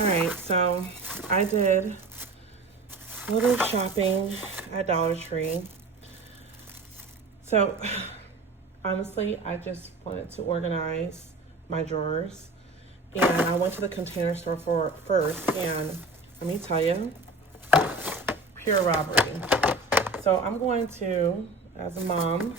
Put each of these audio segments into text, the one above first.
All right, so I did a little shopping at Dollar Tree. So honestly, I just wanted to organize my drawers. And I went to the Container Store first, and let me tell you, pure robbery. So I'm going to, as a mom,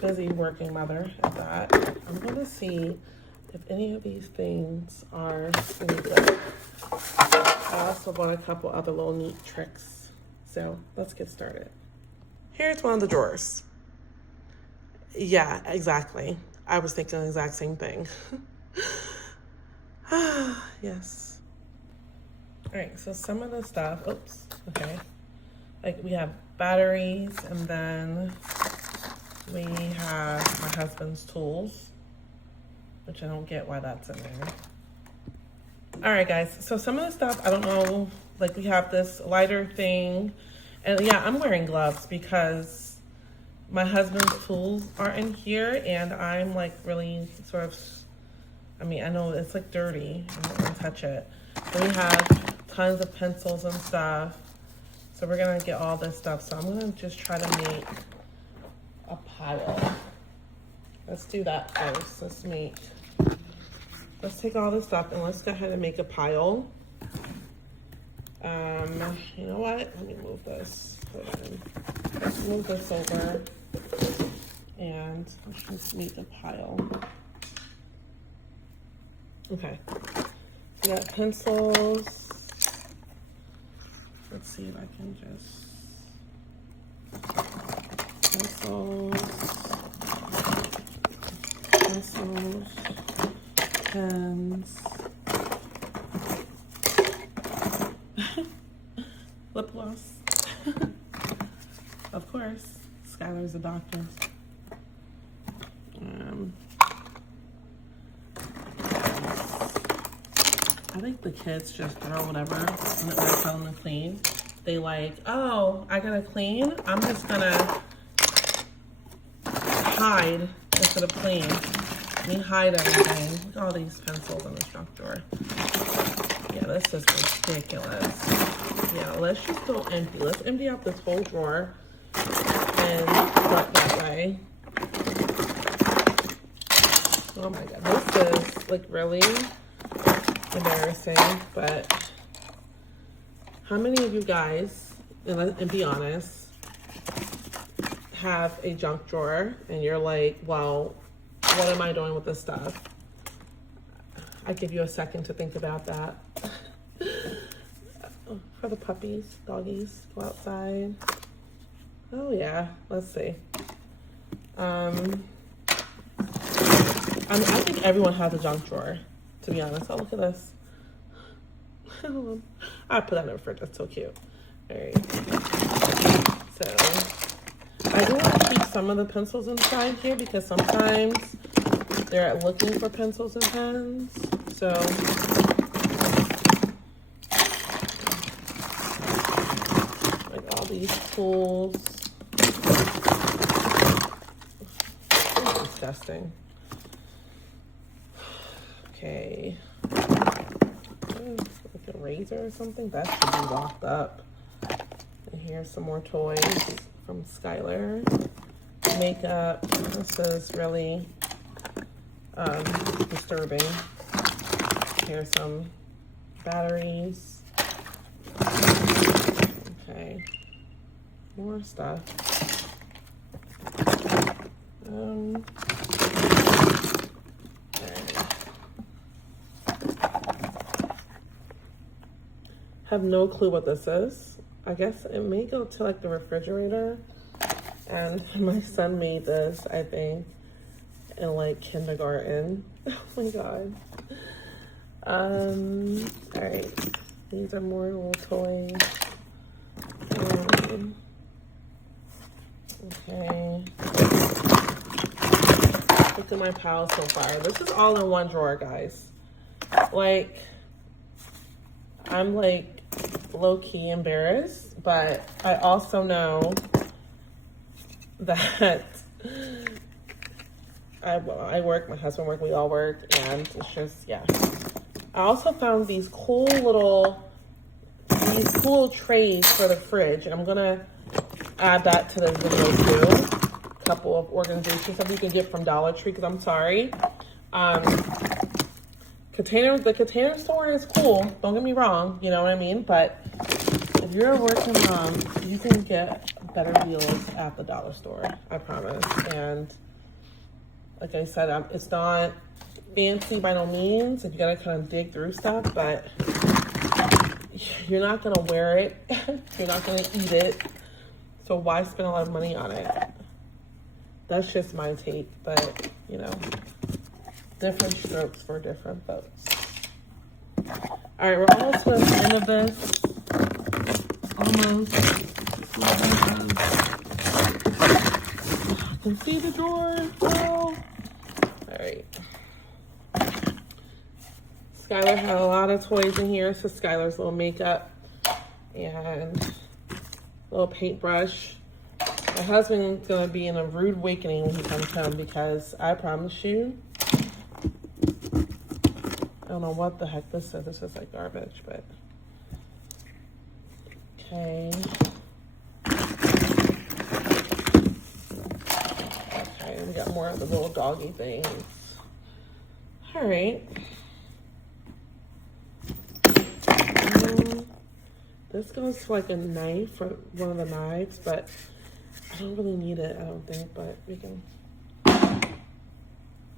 busy working mother at that, I'm going to see if any of these things are any good. I also bought a couple other little neat tricks. So let's get started. Here's one of the drawers. Yeah, exactly. I was thinking the exact same thing. Yes. All right, so some of the stuff, oops, okay. Like we have batteries, and then we have my husband's tools, which I don't get why that's in there. All right, guys, so some of the stuff, I don't know, like we have this lighter thing, and yeah, I'm wearing gloves because my husband's tools are in here, and I'm like really sort of, I mean, I know it's like dirty, I don't want to touch it. Then we have tons of pencils and stuff, so we're gonna get all this stuff, so I'm gonna just try to make a pile. Let's do that first. Let's take all this stuff and let's go ahead and make a pile. You know what? Let me move this. Hold on. Let's move this over and let's just make a pile. Okay. We got pencils. Let's see if I can just pencils, pens, lip gloss. Of course, Skylar's a doctor. I think the kids just throw whatever when I tell them to clean. They like, oh, I gotta clean? I'm just gonna hide instead of clean. Let me hide everything. Look at all these pencils in this junk drawer. Yeah, this is ridiculous. Yeah, let's just go empty. Let's empty out this whole drawer and put that way. Oh my God, this is like really embarrassing, but how many of you guys, and be honest, have a junk drawer and you're like, well, what am I doing with this stuff? I give you a second to think about that. For the puppies, doggies, go outside. Oh yeah, let's see. I think everyone has a junk drawer, to be honest. Oh, look at this. I put that in the fridge, that's so cute. All right. So, I do want to keep some of the pencils inside here because sometimes they're looking for pencils and pens. So, like all these tools. It's disgusting. Okay. Like a razor or something. That should be locked up. And here's some more toys from Skylar. Makeup. This is really disturbing. Here's some batteries. Okay. More stuff. Have no clue what this is. I guess it may go to like the refrigerator. And my son made this, I think, in like kindergarten. Oh my God. All right. These are more little toys. Okay. Look at my pile so far. This is all in one drawer, guys. Like, I'm like low-key embarrassed, but I also know that I work, my husband work, we all work, and it's just, yeah. I also found these cool little trays for the fridge. I'm gonna add that to the video too. A couple of organization stuff you can get from Dollar Tree, because I'm sorry. The container store is cool. Don't get me wrong, you know what I mean? But if you're a working mom, you can get better deals at the dollar store, I promise. And like I said, it's not fancy by no means. If you gotta kind of dig through stuff, but you're not gonna wear it. You're not gonna eat it. So why spend a lot of money on it? That's just my take, but you know, different strokes for different folks. All right, we're almost to the end of this. Almost. I can see the drawer. Oh. All right. Skylar had a lot of toys in here. So Skylar's little makeup and little paintbrush. My husband's gonna be in a rude awakening when he comes home, because I promise you, I don't know what the heck this is. This is like garbage, but okay. Okay, we got more of the little doggy things. All right. This goes to like a knife, for one of the knives, but I don't really need it, I don't think, but we can. I'm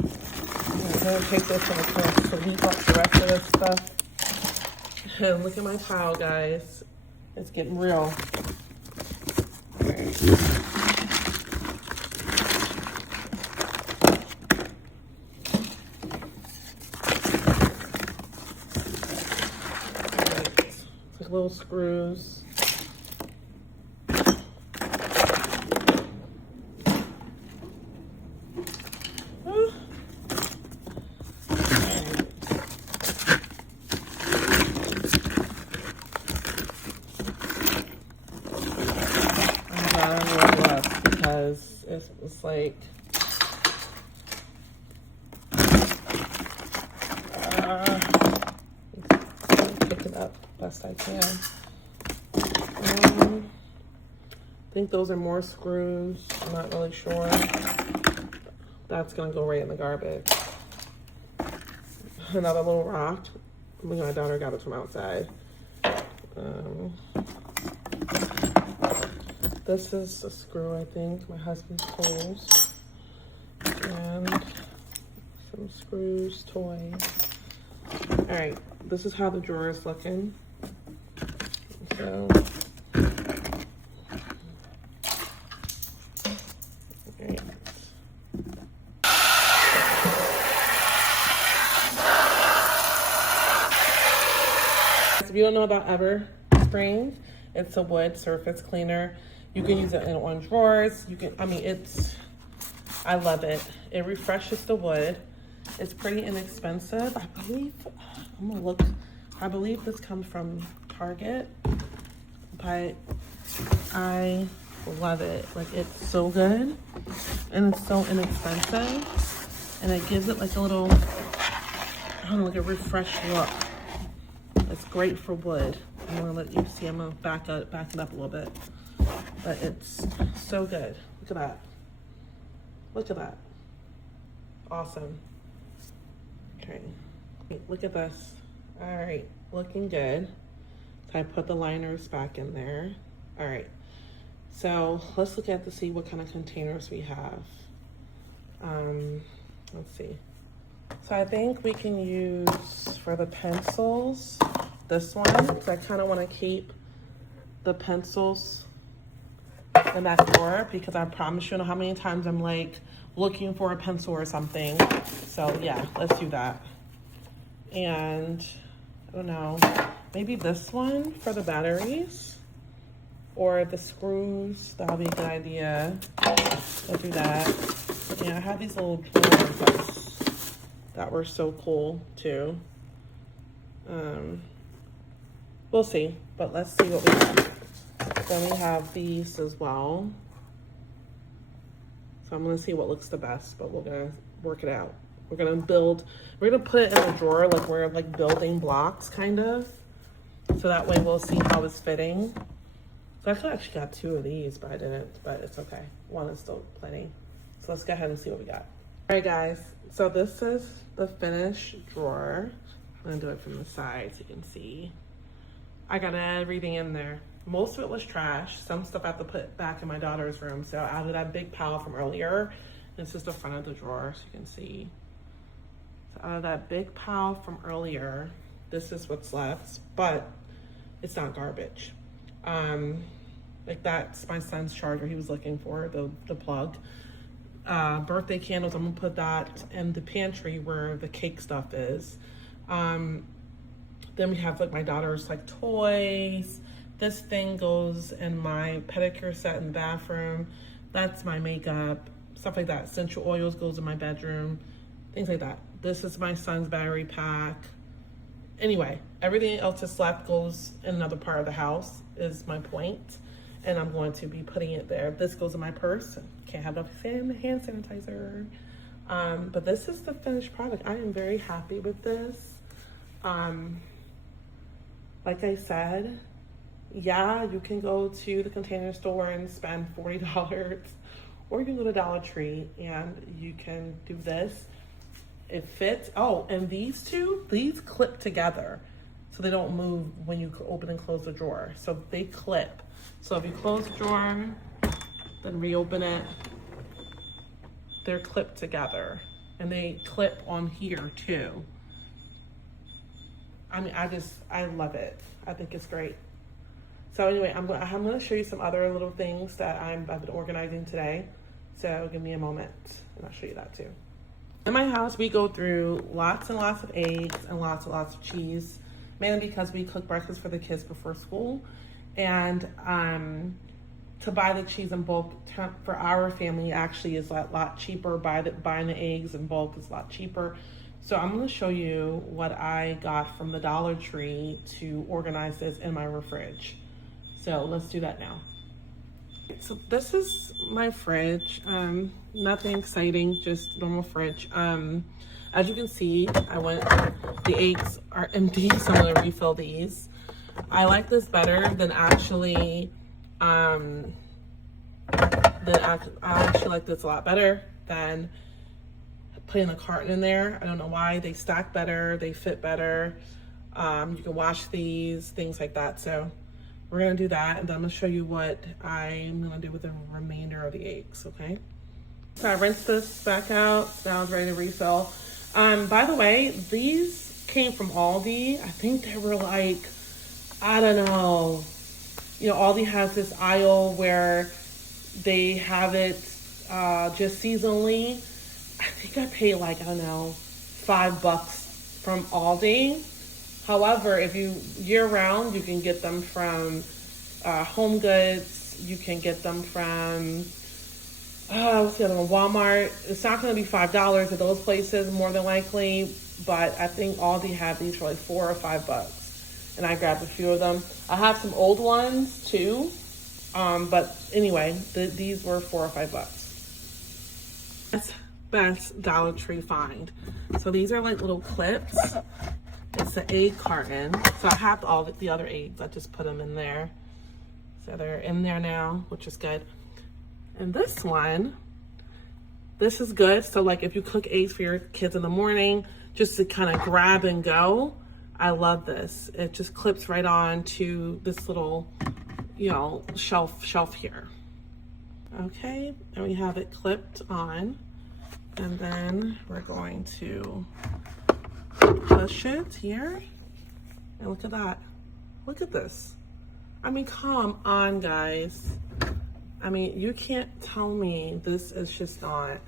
gonna take this and kind of sweep up the rest of this stuff. And look at my pile, guys. It's getting real. All right. Little screws. Because it's like pick it up best I can. I think those are more screws. I'm not really sure. That's gonna go right in the garbage. Another little rock. My daughter got it from outside. This is a screw, I think. My husband's tools. And some screws, toys. All right, this is how the drawer is looking. So, right. If you don't know about Everspring, it's a wood surface cleaner. You can use it in on drawers. You can, I love it. It refreshes the wood. It's pretty inexpensive. I believe, I'm gonna look. I believe this comes from Target, but I love it. Like, it's so good and it's so inexpensive, and it gives it like a little, I don't know, like a refreshed look. It's great for wood. I'm gonna let you see. I'm gonna back it up a little bit, but it's so good. Look at that. Look at that. Awesome. Okay, look at this. All right, looking good. So I put the liners back in there. All right, so let's look at to see what kind of containers we have. Let's see. So I think we can use, for the pencils, this one, because I kind of want to keep the pencils in that drawer, because I promise you know how many times I'm like looking for a pencil or something. So yeah, let's do that. And I don't know, maybe this one for the batteries, or the screws. That'll be a good idea. Let's do that. Yeah, I have these little drawers that were so cool too. We'll see, but let's see what we have. Then we have these as well. So I'm gonna see what looks the best, but we're gonna work it out. We're gonna put it in a drawer like we're like building blocks kind of. So that way we'll see how it's fitting. So I could actually got 2 of these, but I didn't, but it's okay. 1 is still plenty. So let's go ahead and see what we got. All right, guys. So this is the finished drawer. I'm gonna do it from the side so you can see. I got everything in there. Most of it was trash. Some stuff I have to put back in my daughter's room. So out of that big pile from earlier, this is the front of the drawer so you can see. So out of that big pile from earlier, this is what's left, but it's not garbage. Like that's my son's charger he was looking for, the plug. Birthday candles, I'm gonna put that in the pantry where the cake stuff is. Then we have like my daughter's like toys. This thing goes in my pedicure set in the bathroom. That's my makeup, stuff like that. Essential oils goes in my bedroom, things like that. This is my son's battery pack. Anyway, everything else that's left goes in another part of the house is my point. And I'm going to be putting it there. This goes in my purse. Can't have enough hand sanitizer. But this is the finished product. I am very happy with this. Like I said, yeah, you can go to the Container Store and spend $40, or you can go to Dollar Tree and you can do this. It fits. Oh, and these clip together so they don't move when you open and close the drawer. So they clip. So if you close the drawer, then reopen it, they're clipped together. And they clip on here too. I mean, I love it. I think it's great. So anyway, I'm gonna show you some other little things that I've been organizing today. So give me a moment and I'll show you that too. In my house, we go through lots and lots of eggs and lots of cheese, mainly because we cook breakfast for the kids before school. And to buy the cheese in bulk for our family actually is a lot cheaper. Buying the eggs in bulk is a lot cheaper. So I'm going to show you what I got from the Dollar Tree to organize this in my fridge. So let's do that now. So this is my fridge. Nothing exciting, just normal fridge. As you can see, the eggs are empty, so I'm going to refill these. I like this better than actually, I actually like this a lot better than putting the carton in there. I don't know why. They stack better, they fit better. You can wash these, things like that. So we're gonna do that, and then I'm gonna show you what I'm gonna do with the remainder of the eggs, okay? So I rinsed this back out, now it's ready to refill. By the way, these came from Aldi. I think they were like, I don't know, you know, Aldi has this aisle where they have it just seasonally. I think I paid like, I don't know, $5 from Aldi. However, if you year round, you can get them from Home Goods. You can get them from, what's the other one? Walmart. It's not going to be $5 at those places, more than likely. But I think Aldi have these for like $4 or $5. And I grabbed a few of them. I have some old ones too. But anyway, these were $4 or $5. Best Dollar Tree find. So these are like little clips. It's an egg carton. So I have all the other eggs. I just put them in there. So they're in there now, which is good. And this one, this is good. So like if you cook eggs for your kids in the morning, just to kind of grab and go, I love this. It just clips right on to this little, you know, shelf here. Okay, and we have it clipped on. And then we're going to push it here. And look at that. Look at this. I mean, come on, guys. I mean, you can't tell me this is just not.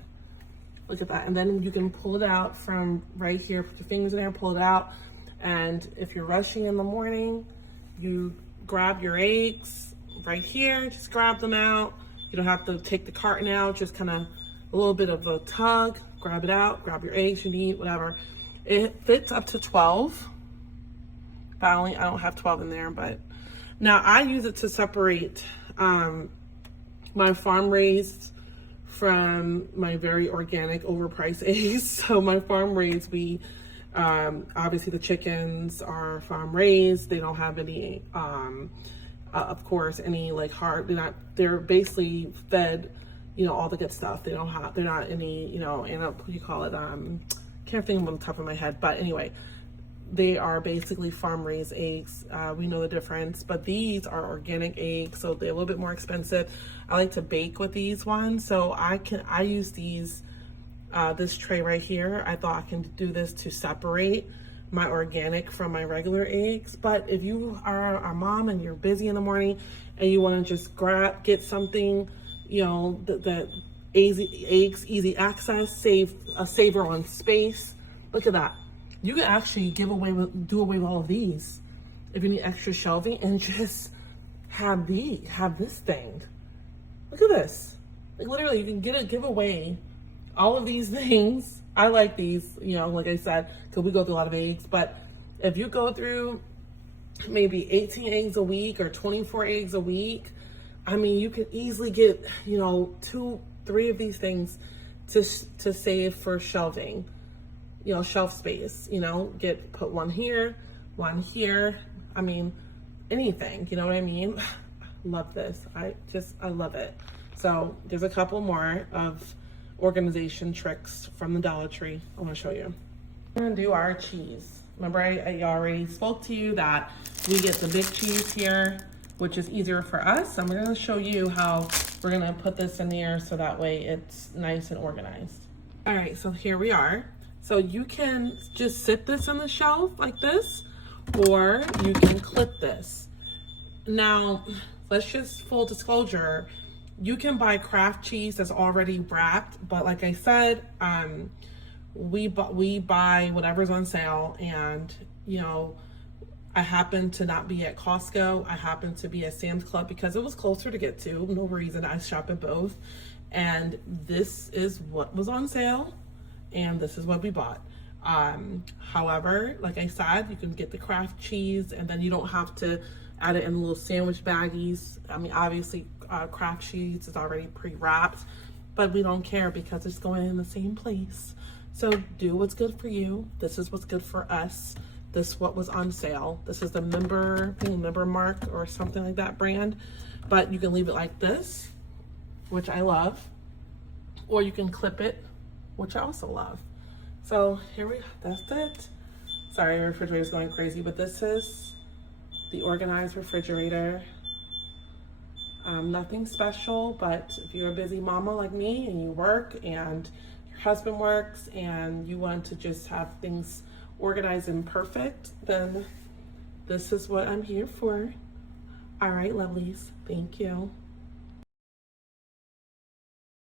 Look at that. And then you can pull it out from right here. Put your fingers in there, pull it out. And if you're rushing in the morning, you grab your eggs right here. Just grab them out. You don't have to take the carton out. Just kind of a little bit of a tug, grab it out, grab your eggs you need, whatever. It fits up to 12. But I don't have 12 in there, but now I use it to separate my farm raised from my very organic overpriced eggs. So my farm raised, we obviously the chickens are farm raised. They don't have any of course any like they're basically fed, you know, all the good stuff. They're not any, you know, what do you call it, can't think of on the top of my head, but anyway, they are basically farm raised eggs. We know the difference, but these are organic eggs, so they're a little bit more expensive. I like to bake with these ones, so I use these, this tray right here. I thought I can do this to separate my organic from my regular eggs. But if you are a mom and you're busy in the morning and you want to just get something, you know, the eggs, easy access, saver on space. Look at that. You can actually do away with all of these if you need extra shelving, and just have this thing. Look at this. Like literally, you can give away all of these things. I like these, you know, like I said, because we go through a lot of eggs. But if you go through maybe 18 eggs a week or 24 eggs a week, I mean, you can easily get, you know, 2-3 of these things to save for shelving. You know, shelf space, you know, put one here. I mean, anything, you know what I mean? Love this. I love it. So there's a couple more of organization tricks from the Dollar Tree I want to show you. We're gonna do our cheese. Remember, I already spoke to you that we get the big cheese here, which is easier for us. I'm gonna show you how we're gonna put this in there so that way it's nice and organized. All right, so here we are. So you can just sit this on the shelf like this, or you can clip this. Now, let's just full disclosure, you can buy Kraft cheese that's already wrapped, but like I said, we buy whatever's on sale. And you know, I happen to not be at Costco. I happen to be at Sam's Club because it was closer to get to. No reason, I shop at both. And this is what was on sale, and this is what we bought. However, like I said, you can get the Kraft cheese, and then you don't have to add it in little sandwich baggies. I mean, obviously, Kraft cheese is already pre-wrapped, but we don't care because it's going in the same place. So do what's good for you. This is what's good for us. This is what was on sale. This is the member mark or something like that brand, but you can leave it like this, which I love, or you can clip it, which I also love. So that's it. Sorry, your refrigerator's going crazy, but this is the organized refrigerator. Nothing special, but if you're a busy mama like me and you work and your husband works and you want to just have things organized and perfect, then this is what I'm here for. All right, lovelies. Thank you.